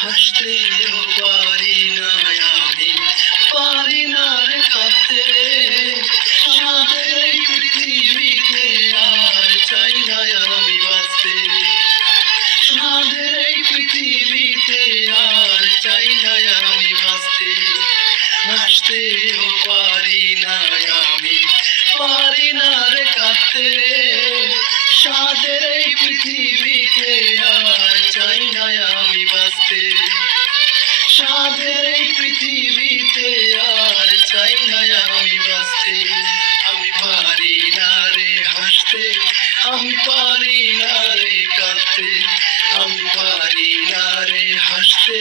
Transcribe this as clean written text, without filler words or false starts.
হাসতেও পারি না আমি, পারি না রে কাঁদতে। সাদের এই পৃথিবীতে আর চাই না আমি বাঁচতে। সাদের এই পৃথিবীতে আর চাই না আমি বাঁচতে। হাসতেও পারি না আমি, পারি না রে কাঁদতে। সাদের এই পৃথিবীতে আর চাই না আমি বাঁচতে। সাদের এই পৃথিবীতে আর চাই না আমি বাঁচতে। আমি পারি না রে হাসতে, আমি পারি না রে কাঁদতে। আমি পারি না রে হাসতে,